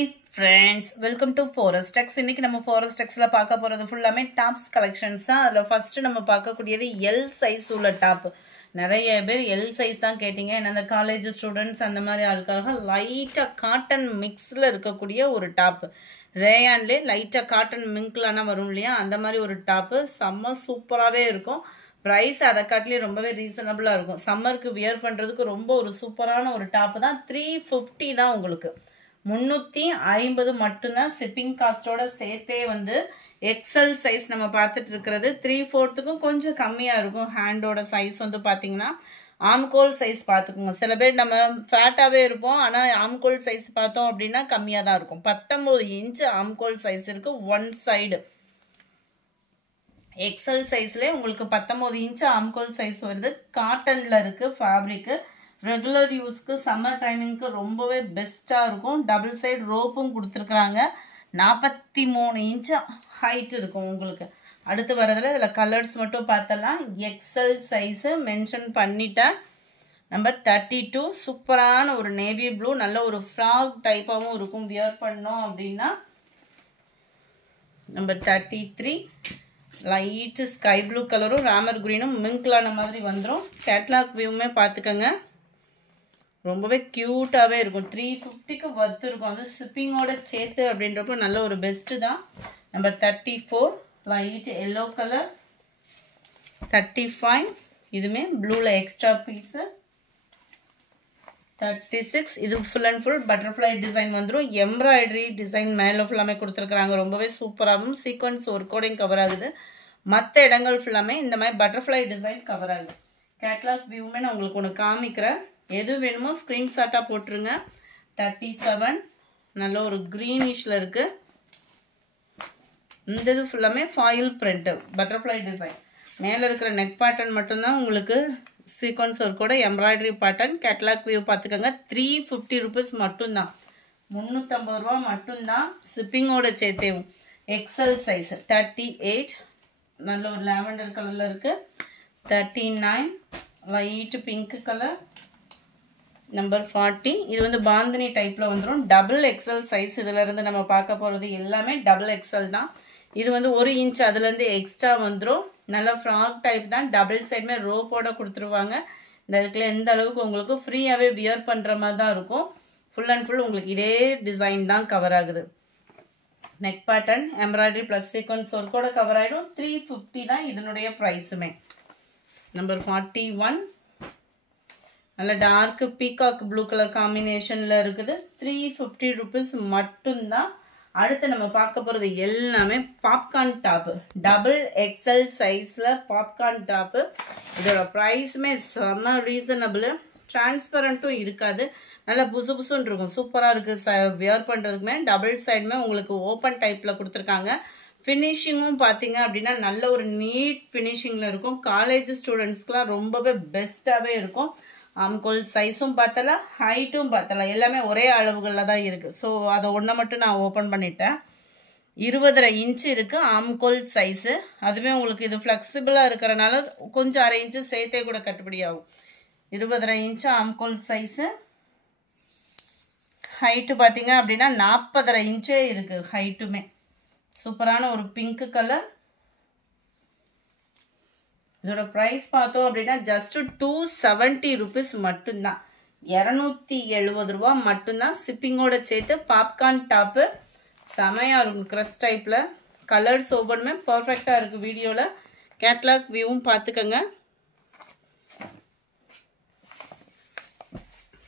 friends, welcome to Forest Tex. இன்னைக்கு நம்ம Forest Texல பார்க்க போறது ஃபுல்லாமே டாப்ஸ் கலெக்ஷன்ஸ் தான். அதுல ஃபர்ஸ்ட் நம்ம பார்க்க கூடியது L சைஸ் உள்ள டாப். நிறைய பேர் L சைஸ் தான் கேட்டிங்க. அந்த காலேஜ் ஸ்டூடண்ட்ஸ் அந்த மாதிரி ஆளுக்காக லைட்டா காட்டன் மிக்ஸ்ல இருக்கக்கூடிய ஒரு டாப். ரேயான்ல லைட்டா காட்டன் மிங்க்லான வரும் இல்லையா, அந்த மாதிரி ஒரு டாப் செம்ம சூப்பராவே இருக்கும். பிரைஸ் அதை காட்டிலே ரொம்பவே ரீசனபிளா இருக்கும். சம்மருக்கு வியர் பண்றதுக்கு ரொம்ப ஒரு சூப்பரான ஒரு டாப் தான். 350 தான் உங்களுக்கு. 350 மட்டும்தான். ஷிப்பிங் காஸ்டோட சேர்த்தே வந்து எக்ஸல் சைஸ் நம்ம பார்த்துட்டு இருக்கிறது 3/4க்கும் கொஞ்சம் கம்மியா இருக்கும். ஹேண்டோட சைஸ் வந்து பாத்தீங்கன்னா ஆம்கோல் சைஸ் பார்த்துக்கோங்க. சில பேர் நம்ம ஃபேட்டாவே இருப்போம், ஆனா ஆம்கோல் சைஸ் பார்த்தோம் அப்படின்னா கம்மியா தான் இருக்கும். 19 இன்ச் ஆம்கோல் சைஸ் இருக்கு. ஒன் சைடு எக்ஸல் சைஸ்ல உங்களுக்கு 19 இன்ச் ஆம்கோல் சைஸ் வருது. காட்டன்ல இருக்கு ஃபேப்ரிக். ரெகுலர் யூஸ்க்கு சம்மர் டைமிங்க்கு ரொம்பவே பெஸ்டா இருக்கும். டபுள் சைடு ரோப்பும் கொடுத்துருக்காங்க. 43 இன்ச் ஹைட் இருக்கும் உங்களுக்கு. அடுத்து வரதுல இதுல கலர்ஸ் மட்டும் பார்த்தலாம். எக்ஸல் சைஸ் மென்ஷன் பண்ணிட்டேன். நம்பர் 32 சூப்பரான ஒரு நேவி ப்ளூ, நல்ல ஒரு ஃப்ராக் டைப்பாகவும் இருக்கும். வியர் பண்ணோம் அப்படின்னா நம்பர் 33 லைட் ஸ்கை ப்ளூ கலரும் ராமர் கிரீனும் மிங்க்லான மாதிரி வந்துடும். கேட்லாக் வியூமே பார்த்துக்கோங்க, ரொம்பவே கியூட்டாவே இருக்கும். 350க்கு வர்த்து இருக்கும். அது ஷிப்பிங்கோட சேர்த்து அப்படின்றப்போ நல்ல ஒரு பெஸ்ட் தான். Number 34 light yellow colour. 35 இதுமே ப்ளூல எக்ஸ்ட்ரா பீஸ். 36 இது full and full butterfly design வந்துடும். எம்ப்ராய்டரி டிசைன் மேலே ஃபுல்லாமே கொடுத்துருக்குறாங்க. ரொம்பவே சூப்பராகவும் சீக்வன்ஸ் ஒர்க்கோடையும் கவர் ஆகுது. மற்ற இடங்கள் ஃபுல்லாமே இந்த மாதிரி பட்டர்ஃப்ளை டிசைன் கவர் ஆகுது. கேட்லாக் வியூமே நான் உங்களுக்கு ஒன்று காமிக்கிறேன். எது வேணுமோ ஸ்கிரீன்ஷாட்டாக போட்டுருங்க. 37 நல்ல ஒரு கிரீனிஷ்ல இருக்கு. இந்த இது ஃபுல்லாமே ஃபாயில் பிரிண்ட் பட்டர்ஃப்ளை டிசைன். மேலே இருக்கிற நெக் பேட்டர்ன் மட்டும்தான் உங்களுக்கு சீக்வன்ஸ் ஒர்க்கோட எம்ப்ராய்டரி பேட்டர்ன். கேட்லாக் வியூ பார்த்துக்கோங்க. 350 ருபீஸ் மட்டும்தான். 350 ரூபா மட்டும்தான் ஷிப்பிங்கோட சேர்த்தேவும். எக்ஸல் சைஸ் 38 நல்ல ஒரு லாவெண்டர் கலர்ல இருக்கு. 39 லைட் பிங்க் கலர். நம்பர் 40 இது வந்து பாந்தினி டைப்ல வந்துடும். Double X L size. இதுல இருந்து நம்ம பார்க்க போறது எல்லாமே டபுள் எக்ஸல் தான். இது வந்து 1 இன்ச் அதுல இருந்து எக்ஸ்ட்ரா வந்துடும். நல்ல ஃப்ராக் டைப் தான். டபுள் சைடுமே ரோப்போட கொடுத்துருவாங்க. இந்த இடத்துல எந்த அளவுக்கு உங்களுக்கு ஃப்ரீயாவே வியர் பண்ற மாதிரி தான் இருக்கும். ஃபுல் அண்ட் ஃபுல் உங்களுக்கு இதே டிசைன் தான் கவர் ஆகுது. Neck pattern embroidery plus sequence ஒர்க்கோட கவர் ஆயிடும். 350 தான் இதனுடைய பிரைஸுமே. நம்பர் 41 நல்ல டார்க் பீகாக் ப்ளூ கலர் காம்பினேஷன்ல இருக்குது. 350 ருபீஸ் மட்டும்தான். அடுத்து நம்ம பார்க்க போறது எல்லாமே பாப்கார்ன் டாப். டபுள் எக்ஸல் சைஸ்ல பாப்கார்ன் டாப். இதோட பிரைஸுமே செம்ம ரீசனபிள். டிரான்ஸ்பரண்ட்டும் இருக்காது. நல்லா புசு புசுன்னு இருக்கும். சூப்பரா இருக்கு வியர் பண்றதுக்குமே. டபுள் சைடுமே உங்களுக்கு ஓப்பன் டைப்ல கொடுத்துருக்காங்க. ஃபினிஷிங்கும் பார்த்தீங்க அப்படின்னா நல்ல ஒரு நீட் ஃபினிஷிங்ல இருக்கும். காலேஜ் ஸ்டூடெண்ட்ஸ்க்குலாம் ரொம்பவே பெஸ்டாவே இருக்கும். ஆம்கோல் சைஸும் பார்த்தலாம், ஹைட்டும் பார்த்தலாம். எல்லாமே ஒரே அளவுகளில் தான் இருக்கு. ஸோ அதை ஒன்றை மட்டும் நான் ஓப்பன் பண்ணிட்டேன். 20.5 இன்ச்சு இருக்கு ஆம்கோல் சைஸு. அதுவே உங்களுக்கு இது ஃப்ளெக்சிபிளா இருக்கிறனால கொஞ்சம் 1/2 இன்ச்சு சேர்த்தே கூட கட்டுப்படி ஆகும். 20.5 இன்ச்சு ஆம்கோல் சைஸு. ஹைட்டு பார்த்தீங்க அப்படின்னா 40.5 இன்ச்சே இருக்கு ஹைட்டுமே. சூப்பரான ஒரு பிங்க் கலர். இதோட பிரைஸ் பார்த்தோம் அப்படின்னா ஜஸ்ட் 270 ருபீஸ் மட்டும்தான். 270 ரூபா மட்டும்தான் ஷிப்பிங்கோட சேர்த்து. பாப்கார்ன் டாப்பு செமையா இருக்கும். கிரஸ் டைப்ல கலர்ஸ் ஒவ்வொன்றுமே பர்ஃபெக்டா இருக்கு. வீடியோல கேட்லாக் வியூவும் பார்த்துக்கோங்க.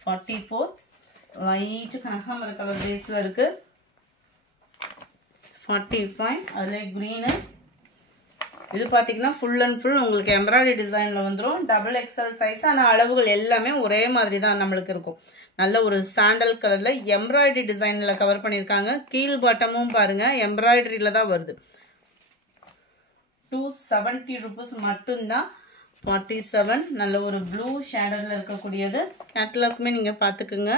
44 லைட் கனகாமர கலர் பேஸ்ல இருக்கு. 45 அதுல கிரீனு. இது பார்த்தீங்கன்னா ஃபுல் அண்ட் ஃபுல் உங்களுக்கு எம்ப்ராய்டரி டிசைனில் வந்துடும். Double X L size. ஆனால் அளவுகள் எல்லாமே ஒரே மாதிரி தான் நம்மளுக்கு இருக்கும். நல்ல ஒரு சாண்டல் கலரில் எம்ப்ராய்டரி டிசைனில் கவர் பண்ணியிருக்காங்க. கீழ் பாட்டமும் பாருங்க எம்ப்ராய்டரியில் தான் வருது. 270 ருபீஸ் மட்டும்தான். 47 நல்ல ஒரு ப்ளூ ஷேடரில் இருக்கக்கூடியது. கேட்டலாக்குமே நீங்கள் பார்த்துக்குங்க,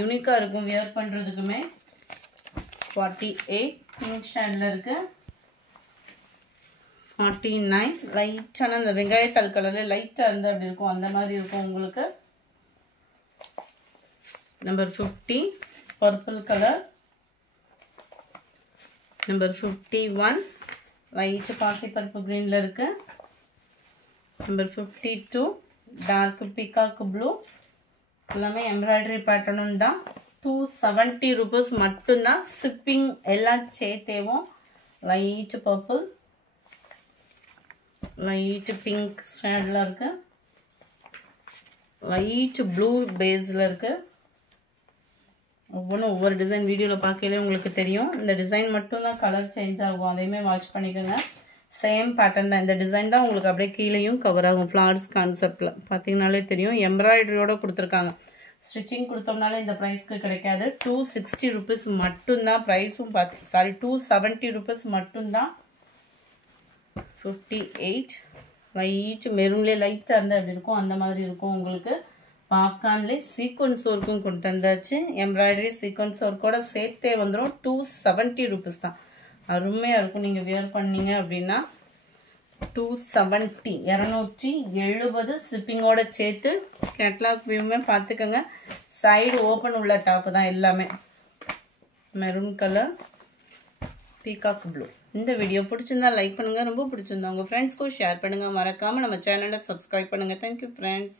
யூனிக்காக இருக்கும் வியர் பண்ணுறதுக்குமே. 48 பிங்க் ஷேடில் இருக்கு. 49 லைட்டான அந்த வெங்காயத்தாள் கலர்ல லைட்டா இருந்து அப்படி இருக்கும், அந்த மாதிரி இருக்கும் உங்களுக்கு. Number 50 purple colour. Number 51 white பாசி பர்பிள் கிரீன்ல இருக்கு. Number 52 dark peacock blue. எல்லாமே எம்ப்ராய்டரி பேட்டர்னும் தான். 270 rupees மட்டும்தான். ஷிப்பிங் எல்லாம் சேர்த்தேவும். ஒயிட் பர்பிள், ஒயிட் பிங்க் ஷேட்ல இருக்கு. ஒயிட் ப்ளூ பேஸ்ல இருக்கு. ஒவ்வொன்றும் ஒவ்வொரு டிசைன் வீடியோவில் பார்க்கல உங்களுக்கு தெரியும். இந்த டிசைன் மட்டும் தான் கலர் சேஞ்ச் ஆகும். அதையுமே வாட்ச் பண்ணிக்கோங்க. சேம் பேட்டர்ன் தான். இந்த டிசைன் தான் உங்களுக்கு அப்படியே கீழேயும் கவர் ஆகும். ஃப்ளார்ஸ் கான்செப்டில் பார்த்தீங்கனாலே தெரியும். எம்ப்ராய்டரியோட கொடுத்துருக்காங்க. ஸ்டிச்சிங் கொடுத்தோம்னாலே இந்த ப்ரைஸ்க்கு கிடைக்காது. 260 rupees மட்டும்தான். ப்ரைஸும் சாரி 270 rupees மட்டும்தான். 58 ஒயிட் மெரூன்லேயே லைட்டாக இருந்தால் அப்படி இருக்கும். அந்த மாதிரி இருக்கும் உங்களுக்கு. பாப்கார்ன்லேயே சீக்வன்ஸ் ஒர்க்கும் கொண்டு வந்தாச்சு. எம்ப்ராய்டரி சீக்வன்ஸ் ஒர்க்கோட சேர்த்தே வந்துடும். 270 rupees தான். அருமையாக இருக்கும். நீங்கள் வியர் பண்ணீங்க அப்படின்னா 270 270 ஷிப்பிங்கோட சேர்த்து. கேட்லாக் வியூமே பார்த்துக்கோங்க. சைடு ஓப்பன் உள்ள டாப்பு தான் எல்லாமே. Maroon colour, peacock blue. இந்த வீடியோ பிடிச்சிருந்தா லைக் பண்ணுங்கள். ரொம்ப பிடிச்சிருந்தா உங்கள் ஃப்ரெண்ட்ஸ்க்கும் ஷேர் பண்ணுங்கள். மறக்காமல் நம்ம சேனலை சப்ஸ்கிரைப் பண்ணுங்கள். Thank you friends.